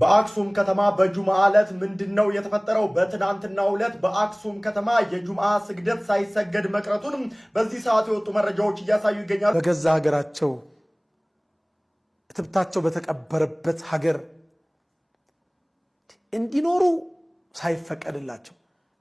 በአክሱም ከተማ በጁምዓ ዕለት ምንድነው የተፈጠረው? በትናንትናው ዕለት በአክሱም ከተማ የጁምዓ ስግደት ሳይሰገድ መቅረቱን በዚህ ሰዓት የወጡ መረጃዎች እያሳዩ ይገኛሉ። በገዛ ሀገራቸው እትብታቸው በተቀበረበት ሀገር እንዲኖሩ ሳይፈቀድላቸው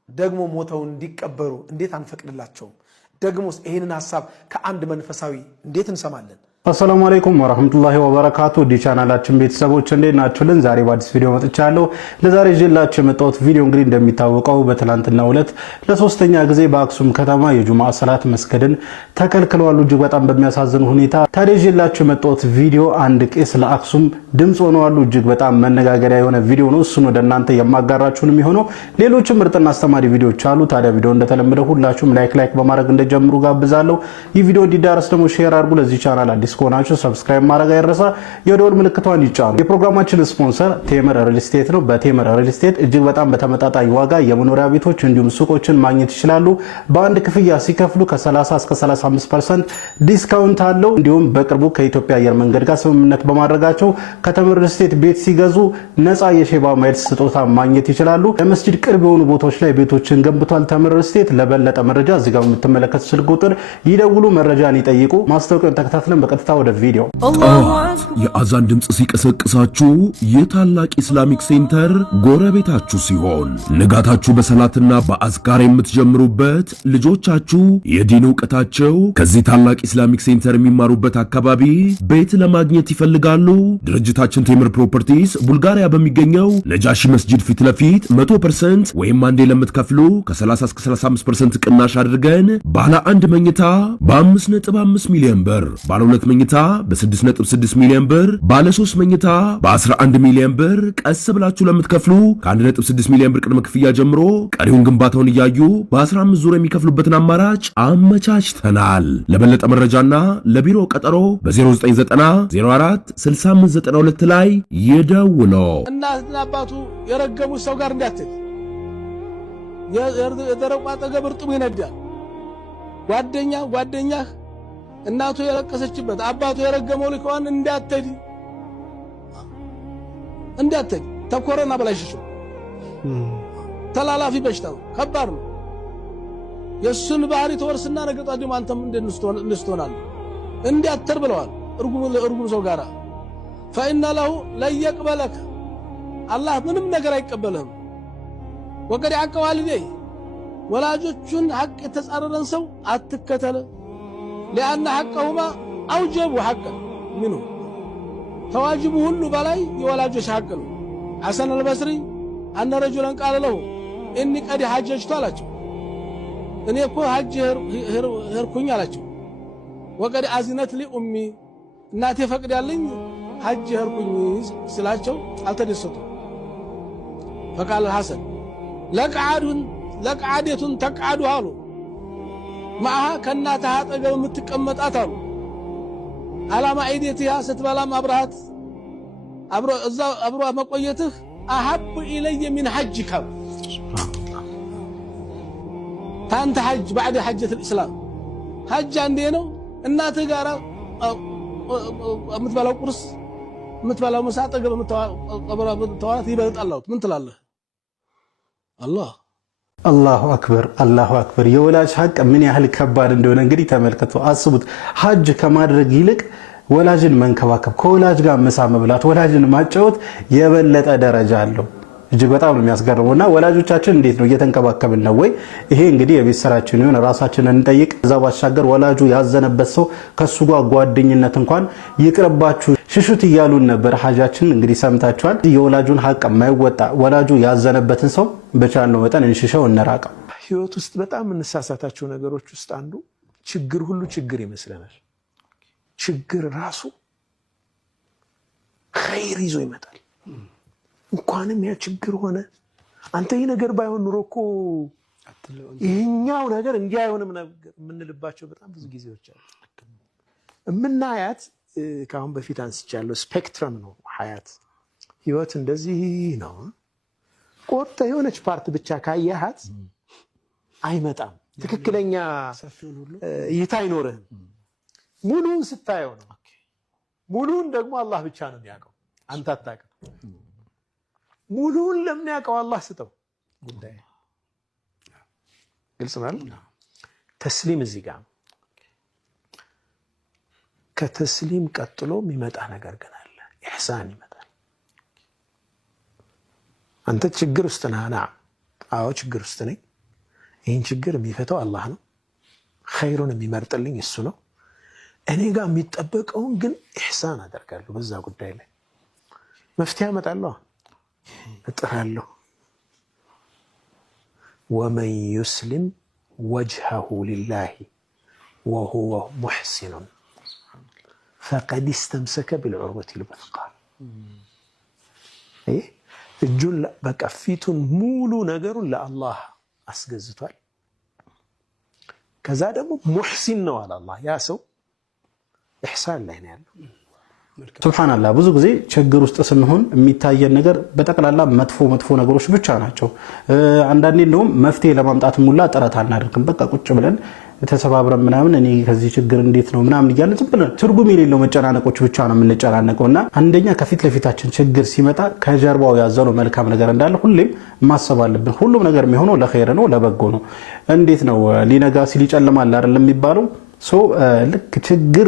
ደግሞ ሞተው እንዲቀበሩ እንዴት አንፈቅድላቸውም? ደግሞስ ይሄንን ሐሳብ ከአንድ መንፈሳዊ እንዴት እንሰማለን? አሰላሙ አለይኩም ወራህመቱላሂ ወበረካቱ ዲቻናላችን ቤተሰቦች እንዴት ናችሁልን? ዛሬ በአዲስ ቪዲዮ መጥቻለሁ። ለዛሬ ይዤላችሁ የመጣሁት ቪዲዮ እንግዲህ እንደሚታወቀው በትላንትናው ዕለት ለሶስተኛ ጊዜ በአክሱም ከተማ የጁምዓ ሰላት መስገድን ተከልክለዋል፣ እጅግ በጣም በሚያሳዝን ሁኔታ። ታዲያ ይዤላችሁ የመጣሁት ቪዲዮ አንድ ቄስ ለአክሱም ድምጽ ሆነዋል። እጅግ በጣም መነጋገሪያ የሆነ ቪዲዮ ነው። እሱን ወደ እናንተ የማጋራችሁን የሚሆነው ሌሎችም ምርጥና አስተማሪ ቪዲዮዎች አሉ። ታዲያ ቪዲዮ እንደተለመደው ሁላችሁም ላይክ በማድረግ እንደጀምሩ ጋብዛለሁ። ይህ ቪዲዮ እንዲዳረስ ደግሞ ሼር አድርጉ። ለዚህ ቻናል አዲስ ከሆናችሁ ሰብስክራይብ ማድረግ አይረሳ፣ የደወል ምልክቷን ይጫኑ። የፕሮግራማችን ስፖንሰር ቴምር ሪል ስቴት ነው። በቴምር ሪል ስቴት እጅግ በጣም በተመጣጣኝ ዋጋ የመኖሪያ ቤቶች እንዲሁም ሱቆችን ማግኘት ይችላሉ። በአንድ ክፍያ ሲከፍሉ ከ30 እስከ 35% ዲስካውንት አለው። እንዲሁም በቅርቡ ከኢትዮጵያ አየር መንገድ ጋር ስምምነት በማድረጋቸው ከቴምር ሪል ስቴት ቤት ሲገዙ ነፃ የሼባ ማይልስ ስጦታ ማግኘት ይችላሉ። ለመስጂድ ቅርብ የሆኑ ቦታዎች ላይ ቤቶችን ገንብቷል ቴምር ሪል ስቴት። ለበለጠ መረጃ እዚህ ጋር የምትመለከቱ ስልክ ቁጥር ይደውሉ፣ መረጃን ይጠይቁ። ማስታወቂያውን ተከታትለን በቀጥታ ወደ ቪዲዮ። የአዛን ድምጽ ሲቀሰቅሳችሁ የታላቅ ኢስላሚክ ሴንተር ጎረቤታችሁ ሲሆን ንጋታችሁ በሰላትና በአዝካር የምትጀምሩበት፣ ልጆቻችሁ የዲን ዕውቀታቸው ከዚህ ታላቅ ኢስላሚክ ሴንተር የሚማሩበት አካባቢ ቤት ለማግኘት ይፈልጋሉ? ድርጅታችን ቴምር ፕሮፐርቲስ ቡልጋሪያ በሚገኘው ነጃሺ መስጂድ ፊት ለፊት 100% ወይም አንዴ ለምትከፍሉ ከ30 እስከ 35% ቅናሽ አድርገን ባለ አንድ መኝታ በ5.5 ሚሊዮን ብር፣ ባለ ሁለት መኝታ በ6.6 ሚሊዮን ብር፣ ባለ 3 መኝታ በ11 ሚሊዮን ብር ቀስ ብላችሁ ለምትከፍሉ ከ1.6 ሚሊዮን ብር ቅድመ ክፍያ ጀምሮ ቀሪውን ግንባታውን እያዩ በ15 ዙር የሚከፍሉበትን አማራጭ አመቻችተናል። ለበለጠ መረጃና ለቢሮ ቀጠሮ በ0990 04 6592 ላይ ይደውሉ። እናትና አባቱ የረገሙት ሰው ጋር እንዳትል፣ የደረቁ አጠገብ እርጥቡ ይነዳል። ጓደኛህ እናቱ የለቀሰችበት አባቱ የረገመው ልከዋን እንዳትሄድ ተኮረና በላሽሽ ተላላፊ በሽታው ከባድ ነው። የሱን ባህሪ ተወርስና ነገ ጧት ደግሞ አንተም እንደስተሆናል እንዳትተር ብለዋል። እርጉም ሰው ጋራ فإن له لا يقبلك አላህ ምንም ነገር አይቀበልህም። ወቀድ አቀዋልዴ ወላጆቹን ሐቅ የተጻረረን ሰው አትከተለ لأن حقهما أوجب حقا منه فواجبه كله بلاي يولاجوش حقا. حسن البصري أن رجلا قال له إني قد حججت አላቸው። እኔ እኮ ሐጅ ሄርኩኝ አላቸው። ወቀድ አዝነት لي أمي እናቴ ፈቅዳልኝ ሐጅ ሄርኩኝ ስላቸው አልተደሰቱም። فقال الحسن لك عادة تقعد አሉ معها كناتها አጠገብ የምትቀመጣት አሉ። አላማ አይዲቲያ ስትበላም አብረሃት አብሮ መቆየትህ አሐብ ኢለየ ሚን ሐጅከ ታንተ ሐጅ بعد حجة الإسلام ሐጅ አንዴ ነው። እናትህ ጋር የምትበላው ቁርስ የምትበላው ምሳ አጠገብ የምትተዋት ይበልጣል። ምን ትላለህ? አላሁ አክበር። የወላጅ ሐቅ ምን ያህል ከባድ እንደሆነ እንግዲህ ተመልከቱ። አስቡት፣ ሐጅ ከማድረግ ይልቅ ወላጅን መንከባከብ፣ ከወላጅ ጋር ምሳ መብላት፣ ወላጅን ማጫወት የበለጠ ደረጃ አለው። እጅግ በጣም ነው የሚያስገርመውና ወላጆቻችን እንዴት ነው እየተንከባከብን ነው ወይ? ይሄ እንግዲህ የቤት ስራችን ይሁን፣ ራሳችንን እንጠይቅ። እዛ ባሻገር ወላጁ ያዘነበት ሰው ከሱ ጋር ጓደኝነት እንኳን ይቅርባችሁ ሽሹት እያሉን ነበር። ሐጃችን እንግዲህ ሰምታችኋል። የወላጁን ሐቅ የማይወጣ ወላጁ ያዘነበትን ሰው በቻልነው መጠን እንሽሸው፣ እንራቀው። ህይወት ውስጥ በጣም እንሳሳታቸው ነገሮች ውስጥ አንዱ ችግር ሁሉ ችግር ይመስለናል። ችግር ራሱ ኸይር ይዞ ይመጣል። እንኳንም ያ ችግር ሆነ አንተ ይሄ ነገር ባይሆን ኑሮ እኮ ይሄኛው ነገር እንዲህ አይሆንም ነገር የምንልባቸው በጣም ብዙ ጊዜዎች አሉ። እምናያት ከአሁን በፊት አንስቻለሁ፣ ስፔክትረም ነው ሐያት። ህይወት እንደዚህ ነው። ቆርጠ የሆነች ፓርት ብቻ ካያሃት አይመጣም። ትክክለኛ እይታ አይኖርህም። ሙሉን ስታየው ነው። ሙሉን ደግሞ አላህ ብቻ ነው የሚያውቀው፣ አንተ አታውቅም። ሙሉውን ለሚያውቀው አላህ ስጠው ጉዳይ ግልጽ ነው። ተስሊም እዚህ ጋር ከተስሊም ቀጥሎ የሚመጣ ነገር ግን አለ። ኢሕሳን ይመጣል። አንተ ችግር ውስጥ ነህ። አዎ ችግር ውስጥ ነኝ። ይህን ችግር የሚፈታው አላህ ነው። ኸይሩን የሚመርጥልኝ እሱ ነው። እኔ ጋር የሚጠበቀውን ግን ኢሕሳን አደርጋለሁ። በዛ ጉዳይ ላይ መፍትሄ አመጣለሁ፣ እጥራለሁ። ወመን ዩስሊም ወጅሀሁ ሊላሂ ወሁወ ሙሕሲኑን ፈቀድ እስተምሰከ ቢልዑርወቲል ውስቃ። እጁን በቃ ፊቱን ሙሉ ነገሩን ለአላህ አስገዝቷል። ከዛ ደግሞ ሙሕሲን ነው አለ አላህ። ያ ሰው ኢሕሳን ላይ ነው ያለው። ሱብሃንአላህ ብዙ ጊዜ ችግር ውስጥ ስንሆን የሚታየን ነገር በጠቅላላ መጥፎ ነገሮች ብቻ ናቸው። አንዳንዴ እንደውም መፍትሄ ለማምጣት ሙላ ጥረት አናደርግም። በቃ ቁጭ ብለን ተሰባብረን ምናምን እኔ ከዚህ ችግር እንዴት ነው ምናምን እያልን ዝም ብለን ትርጉም የሌለው መጨናነቆች ብቻ ነው የምንጨናነቀውና አንደኛ ከፊት ለፊታችን ችግር ሲመጣ ከጀርባው ያዘለው መልካም ነገር እንዳለ ሁሌም ማሰብ አለብን። ሁሉም ነገር የሚሆነው ለኸይር ነው፣ ለበጎ ነው። እንዴት ነው ሊነጋ ሲል ይጨልማል አይደለም የሚባለው? ልክ ችግር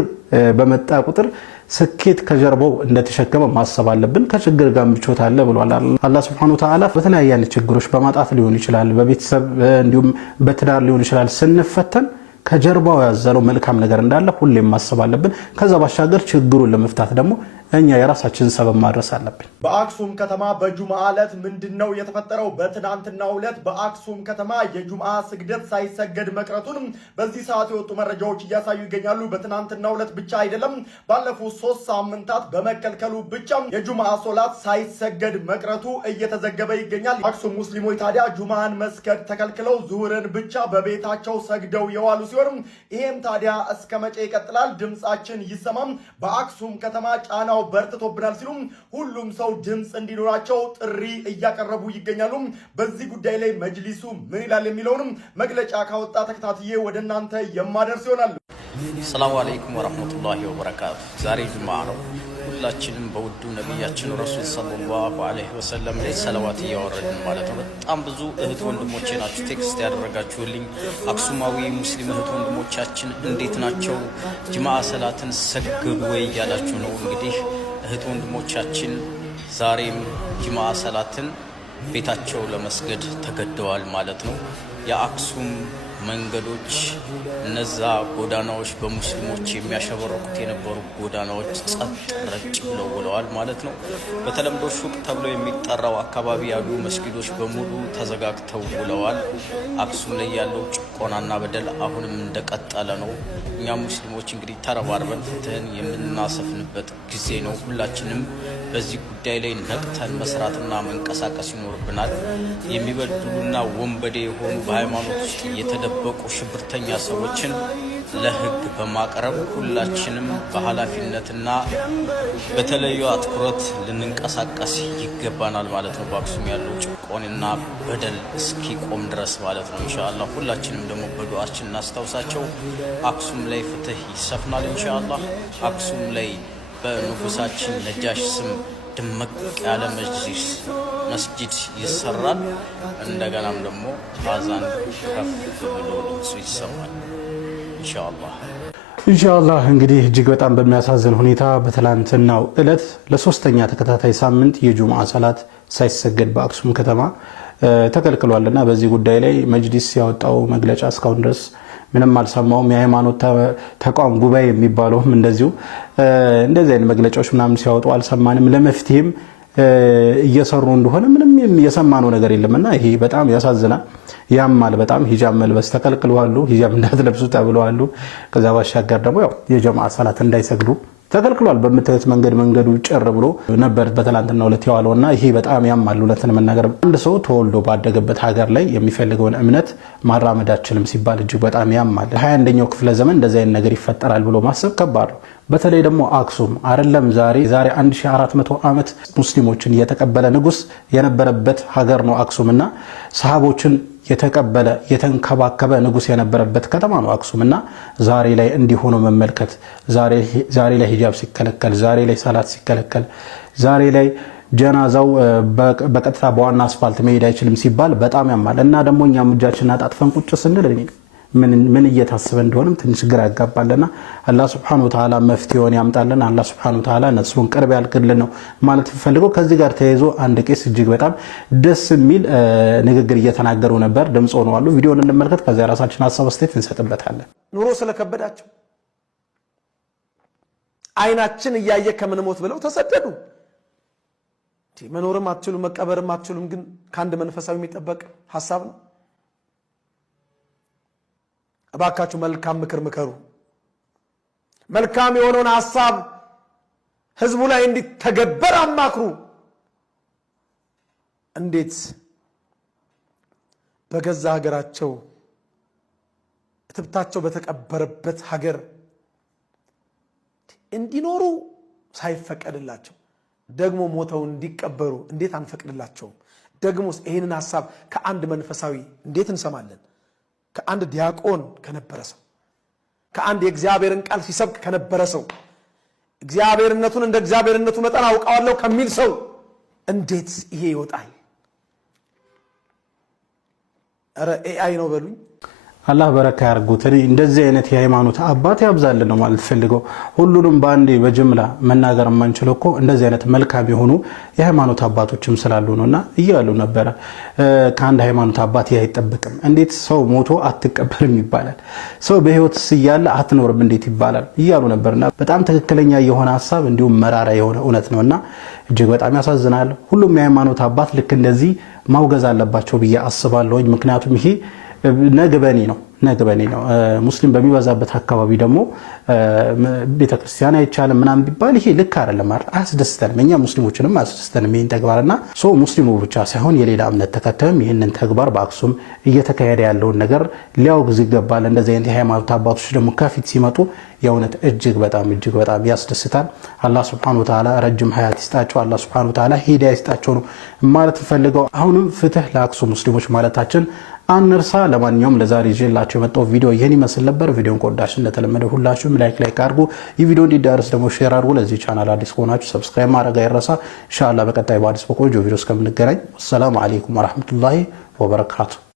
በመጣ ቁጥር ስኬት ከጀርባው እንደተሸከመ ማሰብ አለብን። ከችግር ጋር ምቾት አለ ብሏል አላህ Subhanahu Wa Ta'ala። በተለያየ ችግሮች በማጣት ሊሆን ይችላል፣ በቤተሰብ እንዲሁም በትዳር ሊሆን ይችላል። ስንፈተን ከጀርባው ያዘለው መልካም ነገር እንዳለ ሁሌም ማሰብ አለብን። ከዛ ባሻገር ችግሩን ለመፍታት ደግሞ እኛ የራሳችንን ሰበብ ማድረስ አለብን። በአክሱም ከተማ በጁምዓ ዕለት ምንድነው የተፈጠረው? በትናንትናው ዕለት በአክሱም ከተማ የጁምዓ ስግደት ሳይሰገድ መቅረቱን በዚህ ሰዓት የወጡ መረጃዎች እያሳዩ ይገኛሉ። በትናንትናው ዕለት ብቻ አይደለም፣ ባለፉት 3 ሳምንታት በመከልከሉ ብቻ የጁምዓ ሶላት ሳይሰገድ መቅረቱ እየተዘገበ ይገኛል። አክሱም ሙስሊሞች ታዲያ ጁምዓን መስገድ ተከልክለው ዙሁርን ብቻ በቤታቸው ሰግደው የዋሉ ሲሆን ይሄም ታዲያ እስከ መቼ ይቀጥላል? ድምጻችን ይሰማም። በአክሱም ከተማ ጫናው በርትቶብናል ሲሉ ሁሉም ሰው ድምጽ እንዲኖራቸው ጥሪ እያቀረቡ ይገኛሉ። በዚህ ጉዳይ ላይ መጅሊሱ ምን ይላል የሚለውንም መግለጫ ካወጣ ተከታትዬ ወደ እናንተ የማደርስ ይሆናል። ሰላም አለይኩም ወራህመቱላሂ ወበረካቱ። ዛሬ ጁምዓ ነው። ሁላችንም በውዱ ነብያችን ረሱል ሰለላሁ ዐለይሂ ወሰለም ላይ ሰለዋት እያወረድን ማለት ነው። በጣም ብዙ እህት ወንድሞቼ ናችሁ ቴክስት ያደረጋችሁልኝ። አክሱማዊ ሙስሊም እህት ወንድሞቻችን እንዴት ናቸው? ጁምዓ ሰላትን ሰገዱ ወይ እያላችሁ ነው። እንግዲህ እህት ወንድሞቻችን ዛሬም ጁምዓ ሰላትን ቤታቸው ለመስገድ ተገደዋል ማለት ነው። የአክሱም መንገዶች እነዛ ጎዳናዎች በሙስሊሞች የሚያሸበረቁት የነበሩ ጎዳናዎች ጸጥ ረጭ ብለው ውለዋል ማለት ነው። በተለምዶ ሱቅ ተብሎ የሚጠራው አካባቢ ያሉ መስጊዶች በሙሉ ተዘጋግተው ውለዋል። አክሱም ላይ ያለው ጭቆናና በደል አሁንም እንደቀጠለ ነው። እኛ ሙስሊሞች እንግዲህ ተረባርበን ፍትህን የምናሰፍንበት ጊዜ ነው። ሁላችንም በዚህ ጉዳይ ላይ ነቅተን መስራትና መንቀሳቀስ ይኖርብናል። የሚበድሉና ወንበዴ የሆኑ በሃይማኖት ውስጥ የተደበቁ ሽብርተኛ ሰዎችን ለህግ በማቅረብ ሁላችንም በኃላፊነትና በተለዩ አትኩረት ልንንቀሳቀስ ይገባናል ማለት ነው። በአክሱም ያለው ጭቆናና በደል እስኪቆም ድረስ ማለት ነው። ኢንሻአላህ ሁላችንም ደግሞ በዱዓችን እናስታውሳቸው። አክሱም ላይ ፍትህ ይሰፍናል ኢንሻአላህ። አክሱም ላይ በንጉሳችን ነጃሽ ስም ድምቅ ያለ መስጂድ ይሰራል። እንደገናም ደግሞ አዛን ከፍ ብሎ ልቅሶ ይሰማል ኢንሻአላህ። እንግዲህ እጅግ በጣም በሚያሳዝን ሁኔታ በትላንትናው ዕለት ለሶስተኛ ተከታታይ ሳምንት የጁምዓ ሰላት ሳይሰገድ በአክሱም ከተማ ተከልክሏልና በዚህ ጉዳይ ላይ መጅሊስ ያወጣው መግለጫ እስካሁን ድረስ ምንም አልሰማውም። የሃይማኖት ተቋም ጉባኤ የሚባለውም እንደዚህ አይነት መግለጫዎች ምናምን ሲያወጡ አልሰማንም። ለመፍትሄም እየሰሩ እንደሆነ ምንም የሰማነው ነገር የለምና ይሄ በጣም ያሳዝናል። ያማል በጣም ሂጃብ መልበስ ተከልክለዋል። ሂጃብ እንዳትለብሱ ተብለዋል። ከዛ ባሻገር ደግሞ ያው የጀማዓ ሰላት እንዳይሰግዱ ተከልክሏል። በመተት መንገዱ ጭር ብሎ ነበር በትላንትናው ዕለት የዋለውና ይሄ በጣም ያማል። ሁለቱንም መናገር አንድ ሰው ተወልዶ ባደገበት ሀገር ላይ የሚፈልገውን እምነት ማራመዳችንም ሲባል እጅግ በጣም ያማል። 21ኛው ክፍለ ዘመን እንደዚህ አይነት ነገር ይፈጠራል ብሎ ማሰብ ከባድ ነው። በተለይ ደግሞ አክሱም አይደለም ዛሬ 1400 ዓመት ሙስሊሞችን የተቀበለ ንጉስ የነበረበት ሀገር ነው አክሱምና ሰሃቦችን የተቀበለ የተንከባከበ ንጉስ የነበረበት ከተማ ነው አክሱምና ዛሬ ላይ እንዲሆኑ መመልከት ዛሬ ላይ ሂጃብ ሲከለከል ዛሬ ላይ ሰላት ሲከለከል ዛሬ ላይ ጀናዛው በቀጥታ በዋና አስፋልት መሄድ አይችልም ሲባል በጣም ያማል እና ደግሞ እኛም እጃችንን አጣጥፈን ቁጭ ስንል ምን እየታሰበ እንደሆነም ትንሽ ግራ ያጋባልና አላህ Subhanahu Wa Ta'ala መፍትሄውን ያምጣልን። አላህ Subhanahu Wa Ta'ala ነስሩን ቅርብ ያልክልን ነው ማለት ፈልገው። ከዚህ ጋር ተያይዞ አንድ ቄስ እጅግ በጣም ደስ የሚል ንግግር እየተናገሩ ነበር። ድምጽ ሆነው አሉ። ቪዲዮውን እንመልከት። ከዛ ራሳችን ሐሳብ አስተያየት እንሰጥበታለን። ኑሮ ስለከበዳቸው አይናችን እያየ ከምንሞት ብለው ተሰደዱ። መኖርም አትችሉም መቀበርም አትችሉም፣ ግን ካንድ መንፈሳዊ የሚጠበቅ ሐሳብ ነው። እባካችሁ መልካም ምክር ምከሩ። መልካም የሆነውን ሐሳብ ህዝቡ ላይ እንዲተገበር አማክሩ። እንዴት በገዛ ሀገራቸው እትብታቸው በተቀበረበት ሀገር እንዲኖሩ ሳይፈቀድላቸው ደግሞ ሞተው እንዲቀበሩ እንዴት አንፈቅድላቸው? ደግሞስ ይሄንን ሐሳብ ከአንድ መንፈሳዊ እንዴት እንሰማለን? ከአንድ ዲያቆን ከነበረ ሰው፣ ከአንድ የእግዚአብሔርን ቃል ሲሰብክ ከነበረ ሰው፣ እግዚአብሔርነቱን እንደ እግዚአብሔርነቱ መጠን አውቀዋለሁ ከሚል ሰው እንዴት ይሄ ይወጣል? አረ ኤአይ ነው በሉኝ። አላህ በረካ ያርጉት። እንደዚህ አይነት የሃይማኖት አባት ያብዛልን ነው ማለት ፈልገው። ሁሉንም ባንዴ በጅምላ መናገር ማንችለው እኮ እንደዚህ አይነት መልካም የሆኑ የሃይማኖት አባቶችም ስላሉ ነውና እያሉ ነበር። ከአንድ ሃይማኖት አባት አይጠበቅም። እንዴት ሰው ሞቶ አትቀበልም ይባላል? ሰው በህይወት ሲያለ አትኖርም እንዴት ይባላል? እያሉ ነበርና በጣም ትክክለኛ የሆነ ሐሳብ እንዲሁም መራራ የሆነ እውነት ነውና እጅግ በጣም ያሳዝናል። ሁሉም የሃይማኖት አባት ልክ እንደዚህ ማውገዝ አለባቸው ብዬ አስባለሁ። ምክንያቱም ይሄ ነግበኔ ነው። ሙስሊም በሚበዛበት አካባቢ ደግሞ ቤተክርስቲያን አይቻልም ምናምን ቢባል ይሄ ልክ አይደለም ማለት አያስደስተንም። እኛ ሙስሊሞችንም አያስደስተንም ይሄን ተግባርና ሙስሊሙ ብቻ ሳይሆን የሌላ እምነት ተከታይም ይሄንን ተግባር በአክሱም እየተካሄደ ያለውን ነገር ሊያወግዝ ይገባል። እንደዚህ አይነት የሃይማኖት አባቶች ደግሞ ከፊት ሲመጡ የእውነት እጅግ በጣም ያስደስታል። አላህ Subhanahu Wa Ta'ala ረጅም ሀያት ይስጣቸው። አላህ Subhanahu Wa Ta'ala ሂዳያ ይስጣቸው ነው ማለት ፈልገው። አሁንም ፍትህ ለአክሱም ሙስሊሞች ማለታችን አንርሳ። ለማንኛውም ለዛሬ ይዤላችሁ የመጣው ቪዲዮ ይሄን ይመስል ነበር። ቪዲዮን ከወዳችሁ እንደተለመደ ሁላችሁም ላይክ አድርጉ። ይህ ቪዲዮ እንዲዳረስ ደግሞ ሼር አድርጉ። ለዚህ ቻናል አዲስ ከሆናችሁ ሰብስክራይብ ማድረግ አይረሳ። ኢንሻአላህ በቀጣይ በአዲስ በቆንጆ ቪዲዮ እስከምንገናኝ ሰላም አለይኩም ወራህመቱላሂ ወበረካቱ።